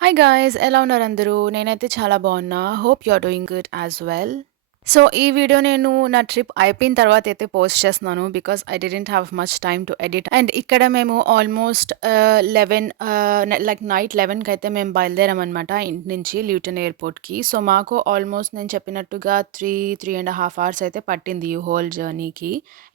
Hi guys, ఎలా ఉన్నారు అందరూ? నేనైతే చాలా బాగున్నా. Hope you are doing good as well. So ఈ వీడియో నేను నా ట్రిప్ అయిపోయిన తర్వాత అయితే పోస్ట్ చేస్తున్నాను because I didn't have much time to edit. And ఇక్కడ మేము ఆల్మోస్ట్ 11 లైక్ నైట్ 11కి అయితే మేము బయలుదేరాం అనమాట ఇంటి నుంచి ల్యూటన్ ఎయిర్పోర్ట్కి. సో మాకు ఆల్మోస్ట్ నేను చెప్పినట్టుగా 3.5 అవర్స్ అయితే పట్టింది ఈ హోల్ జర్నీకి.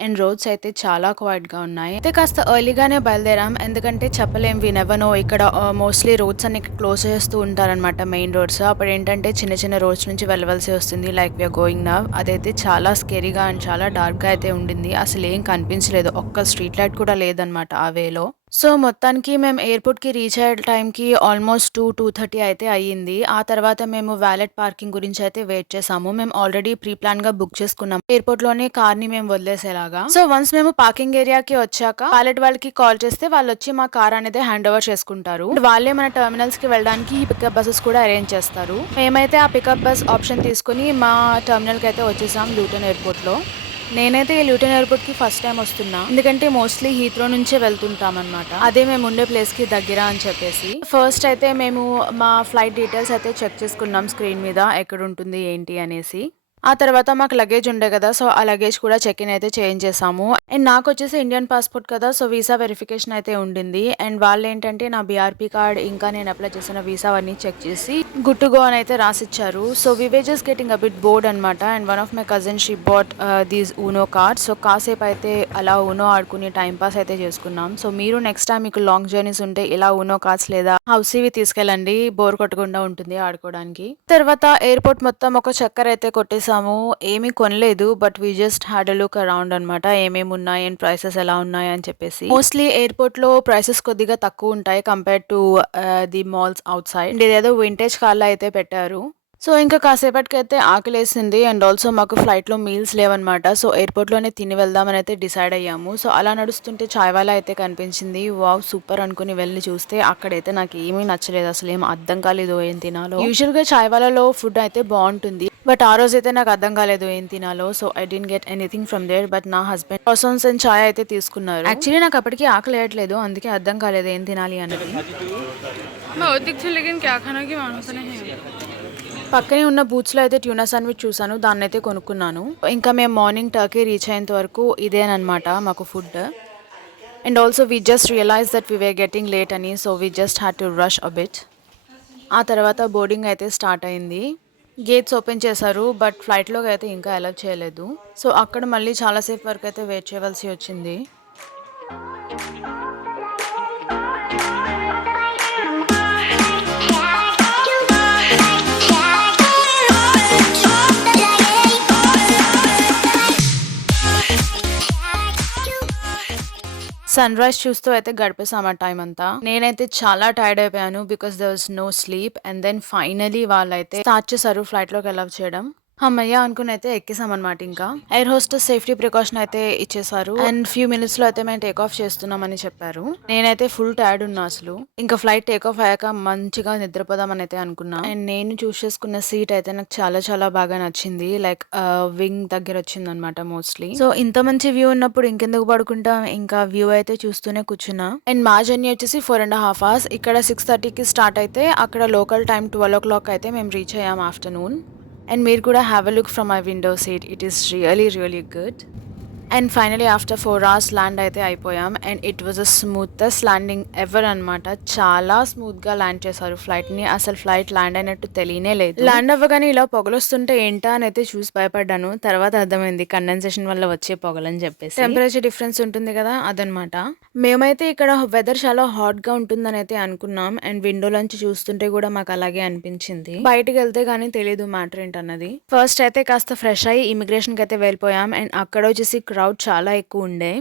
అండ్ రోడ్స్ అయితే చాలా క్వైట్గా ఉన్నాయి. అయితే కాస్త ఎర్లీగానే బయలుదేరాం, ఎందుకంటే చెప్పలేం, వి నెవర్ నో. ఇక్కడ మోస్ట్లీ రోడ్స్ అన్ని క్లోజ్ చేస్తూ ఉంటారనమాట, మెయిన్ రోడ్స్. అప్పుడు ఏంటంటే చిన్న చిన్న రోడ్స్ నుంచి వెళ్ళవలసి వస్తుంది. Like we're going now. అదైతే చాలా స్కేరీగా అండ్ చాలా డార్క్గా అయితే ఉండింది. అసలు ఏం కనిపించలేదు, ఒక్క స్ట్రీట్ లైట్ కూడా లేదనమాట ఆ వేలో. సో మొత్తానికి మేము ఎయిర్పోర్ట్కి రీచ్ అయ్యే టైంకి ఆల్మోస్ట్ 2:30 అయితే అయ్యింది. ఆ తర్వాత మేము వ్యాలెట్ పార్కింగ్ గురించి అయితే వెయిట్ చేసాము. మేము ఆల్రెడీ ప్రీ ప్లాన్ గా బుక్ చేసుకున్నాం ఎయిర్పోర్ట్ లోనే కార్ ని మేము వదిలేసేలాగా. సో వన్స్ మేము పార్కింగ్ ఏరియాకి వచ్చాక వ్యాలెట్ వాళ్ళకి కాల్ చేస్తే వాళ్ళు వచ్చి మా కార్ అనేది హ్యాండ్ ఓవర్ చేసుకుంటారు. And వాళ్ళే మన టెర్మినల్స్ కి వెళ్ళడానికి ఈ పికప్ బస్సెస్ కూడా అరేంజ్ చేస్తారు. మేమైతే ఆ పికప్ బస్ ఆప్షన్ తీసుకుని మా టెర్మినల్ కి అయితే వచ్చేసాం లూటన్ ఎయిర్పోర్ట్ లో. నేనైతే ఈ ల్యూటన్ ఎయిర్పోర్ట్ కి ఫస్ట్ టైం వస్తున్నా, ఎందుకంటే మోస్ట్లీ హీత్రో నుంచే వెళ్తుంటాం అనమాట. అదే మేము ఉండే ప్లేస్ కి దగ్గర అని చెప్పేసి. ఫస్ట్ అయితే మేము మా ఫ్లైట్ డీటెయిల్స్ అయితే చెక్ చేసుకున్నాం స్క్రీన్ మీద, ఎక్కడ ఉంటుంది ఏంటి అనేసి. ఆ తర్వాత మాకు లగేజ్ ఉండే కదా, సో ఆ లగేజ్ కూడా చెక్ ఇన్ అయితే చేంజ్. అండ్ నాకు వచ్చేసి ఇండియన్ పాస్పోర్ట్ కదా, సో వీసా వెరిఫికేషన్ అయితే ఉండింది. అండ్ వాళ్ళు ఏంటంటే నా బీఆర్పీ కార్డ్ ఇంకా నేను అప్లై చేసిన వీసా అవన్నీ చెక్ చేసి గుడ్ టు గో అని అయితే రాసిచ్చారు. So we were just getting a bit bored అనమాట. And one of my cousin she bought these Uno card. So కాసేపు అయితే అలా ఊనో ఆడుకుని టైం పాస్ అయితే చేసుకున్నాం. సో మీరు నెక్స్ట్ టైం మీకు లాంగ్ జర్నీస్ ఉంటే ఇలా ఊనో కార్డ్స్ లేదా హౌస్ ఇవి తీసుకెళ్ళండి, బోర్ కొట్టకుండా ఉంటుంది ఆడుకోవడానికి. తర్వాత ఎయిర్పోర్ట్ మొత్తం ఒక చక్కర్ అయితే కొట్టేసాము. ఏమీ కొనలేదు, but we just had a look around అనమాట, ఏమేమి ఉన్నాయి అండ్ ప్రైసెస్ ఎలా ఉన్నాయి అని చెప్పేసి. మోస్ట్లీ ఎయిర్పోర్ట్ లో ప్రైసెస్ కొద్దిగా తక్కువ ఉంటాయి compare to the malls out side. ఇదేదో వింటేజ్ కార్లో అయితే పెట్టారు. సో ఇంకా కాసేపటికైతే ఆకలేసింది. అండ్ ఆల్సో మాకు ఫ్లైట్లో మీల్స్ లేవన్నమాట. సో ఎయిర్పోర్ట్లోనే తిని వెళ్దామని అయితే డిసైడ్ అయ్యాము. సో అలా నడుస్తుంటే చాయ్ వాలా అయితే కనిపించింది. వావ్ సూపర్ అనుకుని వెళ్ళి చూస్తే అక్కడైతే నాకు ఏమీ నచ్చలేదు, అసలు ఏం అర్థం కాలేదు ఏం తినాలో. యూజువల్గా చాయ్ వాలాలో ఫుడ్ అయితే బాగుంటుంది, బట్ ఆ రోజు అయితే నాకు అర్థం కాలేదు ఏం తినాలో. So I didn't get anything from there. But నా హస్బెండ్ పర్సన్స్ అండ్ చాయ్ అయితే తీసుకున్నారు. యాక్చువల్లీ నాకు అప్పటికి ఆకలి వేయట్లేదు, అందుకే అర్థం కాలేదు ఏం తినాలి అనేది. పక్కనే ఉన్న బూత్స్లో అయితే ట్యూనా శాండ్విచ్ చూసాను, దాన్ని అయితే కొనుక్కున్నాను. ఇంకా మేము మార్నింగ్ టర్కీ రీచ్ అయ్యేంత వరకు ఇదేనమాట మాకు food. And also we just realize that we were getting late అని, so we just had to rush a bit. ఆ తర్వాత బోర్డింగ్ అయితే స్టార్ట్ అయింది. గేట్స్ ఓపెన్ చేశారు, బట్ ఫ్లైట్లోకి అయితే ఇంకా అలౌ చేయలేదు. సో అక్కడ మళ్ళీ చాలాసేపు వరకు అయితే వెయిట్ చేయవలసి వచ్చింది. సన్ రైజ్ చూస్తూ అయితే గడిపేసాం ఆ టైం అంతా. నేనైతే చాలా టైర్డ్ అయిపోయాను because there was no sleep. And then finally వాళ్ళైతే స్టార్ట్ చేశారు ఫ్లైట్ లోకి అలౌ చేయడం. అమ్మయ్య అనుకుని అయితే ఎక్కేసామన్నమాట. ఇంకా ఎయిర్ హోస్టెస్ సేఫ్టీ ప్రికాషన్ అయితే ఇచ్చేసారు. అండ్ ఫ్యూ మినిట్స్ లో అయితే మేము టేక్ ఆఫ్ చేస్తున్నామని చెప్పారు. నేనైతే ఫుల్ టైర్డ్ ఉన్నా అసలు. ఇంకా ఫ్లైట్ టేక్ ఆఫ్ అయ్యాక మంచిగా నిద్రపోదామని అయితే అనుకున్నా. అండ్ నేను చూస్ చేసుకున్న సీట్ అయితే నాకు చాలా చాలా బాగా నచ్చింది. లైక్ వింగ్ దగ్గర వచ్చింది అనమాట మోస్ట్లీ. సో ఇంత మంచి వ్యూ ఉన్నప్పుడు ఇంకెందుకు పడుకుంటాం, ఇంకా వ్యూ అయితే చూస్తూనే కూర్చున్నా. అండ్ మా జర్నీ వచ్చేసి 4.5 hours. ఇక్కడ 6:30కి స్టార్ట్ అయితే అక్కడ లోకల్ టైం 12 o'clock అయితే మేము రీచ్ అయ్యాం ఆఫ్టర్నూన్. అండ్ మీరు కూడా have a look from my window seat, it is really really good. And finally after 4 hours land అయితే అయిపోయాం. And it was a smoothest landing ever అనమాట. చాలా స్మూత్ గా ల్యాండ్ చేశారు ఫ్లైట్ ని, అసలు ఫ్లైట్ ల్యాండ్ అయినట్టు తెలియనే లేదు. ల్యాండ్ అవ్వగానే ఇలా పొగలొస్తుంటే ఏంటా అని అయితే చూసి భయపడ్డాను. తర్వాత అర్థమైంది కండెన్సేషన్ వల్ల వచ్చే పొగలని చెప్పేసి. టెంపరేచర్ డిఫరెన్స్ ఉంటుంది కదా, అదనమాట. మేమైతే ఇక్కడ వెదర్ చాలా హాట్ గా ఉంటుందని అయితే అనుకున్నాం. అండ్ విండోలోంచి చూస్తుంటే కూడా మాకు అలాగే అనిపించింది. బయటకు వెళ్తే గానీ తెలియదు మ్యాటర్ ఏంటన్నది. ఫస్ట్ అయితే కాస్త ఫ్రెష్ అయ్యి ఇమిగ్రేషన్ కి అయితే వెళ్ళిపోయాం. అండ్ అక్కడ వచ్చేసి క్రౌడ్ చాలా ఎక్కువ ఉండే.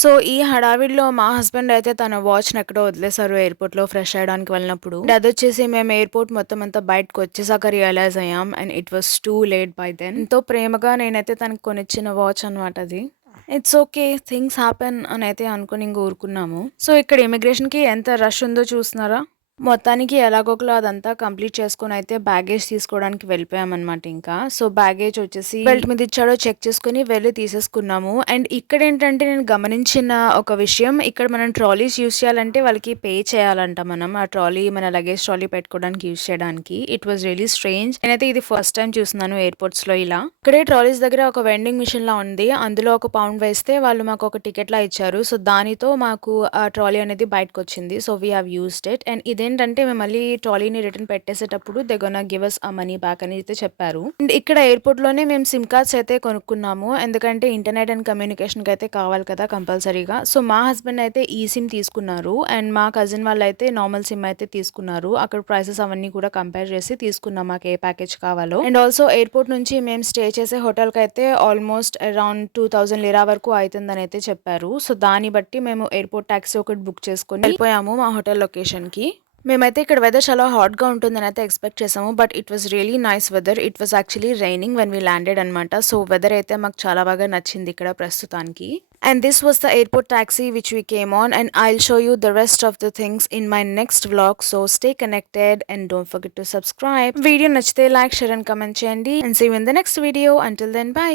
సో ఈ హడావిడిలో మా హస్బెండ్ అయితే తన వాచ్ ని ఎక్కడో వదిలేశారు ఎయిర్పోర్ట్ లో ఫ్రెష్ అయ్యడానికి వెళ్ళినప్పుడు. అదొచ్చేసి మేము ఎయిర్పోర్ట్ మొత్తం అంతా బయటకు వచ్చేసాక రియలైజ్ అయ్యాం. And it was too late by then. ఎంతో ప్రేమగా నేనైతే తనకు కొనిచ్చిన వాచ్ అనమాట అది. ఇట్స్ ఓకే, థింగ్స్ హ్యాపెన్ అని అయితే అనుకుని ఇంక ఊరుకున్నాము. సో ఇక్కడ ఇమిగ్రేషన్ కి ఎంత రష్ ఉందో చూస్తున్నారా. మొత్తానికి ఎలాగోకలా అదంతా కంప్లీట్ చేసుకొనైతే బ్యాగేజ్ తీసుకోవడానికి వెళ్ళిపోయామనమాట ఇంకా. సో, బ్యాగేజ్ వచ్చేసి బెల్ట్ మీద ఇచ్చాడో చెక్ చేసుకొని వెళ్లి తీసేసుకున్నాము. అండ్ ఇక్కడేంటంటే నేను గమనించిన ఒక విషయం, ఇక్కడ మనం ట్రాలీస్ యూజ్ చేయాలంటే వాళ్ళకి పే చేయాలంట మనం. ఆ ట్రాలీ మన లగేజ్ ట్రాలీ పెట్టుకోవడానికి యూజ్ చేయడానికి. It was really strange. నేనైతే ఇది ఫస్ట్ టైం చూస్తున్నాను ఎయిర్‌పోర్ట్స్‌లో ఇలా. ఇక్కడే ట్రాలీస్ దగ్గర ఒక వెండింగ్ మిషన్‌లా ఉంది. అందులో ఒక పౌండ్ వేస్తే వాళ్ళు మాకు ఒక టికెట్‌లా ఇచ్చారు. సో, దానితో మాకు ఆ ట్రాలీ అనేది బయటకొచ్చింది. So, we have used it. And ఇదేంటంటే మేము మళ్ళీ ట్రాలీని రిటర్న్ పెట్టేసేటప్పుడు they gonna give us a money back అని అయితే చెప్పారు. అండ్ ఇక్కడ ఎయిర్‌పోర్ట్‌లోనే మేము సిమ్ కార్డ్స్ అయితే కొనుక్కున్నాము. ఎందుకంటే ఇంటర్నెట్ అండ్ కమ్యూనికేషన్‌కి అయితే కావాలి కదా కంపల్సరీగా. సో, మా హస్బెండ్ అయితే ఈ సిమ్ తీసుకున్నారు. అండ్ మా కజిన్ వాళ్ళైతే నార్మల్ సిమ్ అయితే తీసుకున్నారు. అక్కడ ప్రైసెస్ అవన్నీ కూడా కంపేర్ చేసి తీసుకున్నాం మాకు ఏ ప్యాకేజ్ కావాలో. అండ్ ఆల్సో ఎయిర్‌పోర్ట్ నుంచి మేము స్టే చేసే హోటల్‌కైతే ఆల్మోస్ట్ అరౌండ్ 2000 లిరా వరకు అయితుందని అయితే చెప్పారు. సో, దాన్ని బట్టి మేము ఎయిర్‌పోర్ట్ టాక్సీ ఒకటి బుక్ చేసుకొని వెళ్ళిపోయాము మా హోటల్ లొకేషన్‌కి. మేమైతే ఇక్కడ వెదర్ చాలా హాట్‌గా ఉంటుందని అయితే ఎక్స్‌పెక్ట్ చేసాము. But it was really nice weather. It was actually raining when we landed అనమాట. సో, వెదర్ అయితే మాకు చాలా బాగా నచ్చింది ఇక్కడ ప్రస్తుతానికి. And this was the airport taxi which we came on and I'll show you the rest of the things in my next vlog. So, stay connected and don't forget to subscribe. Video నచ్చితే like, share and comment చేయండి. And see you in the next video. Until then by.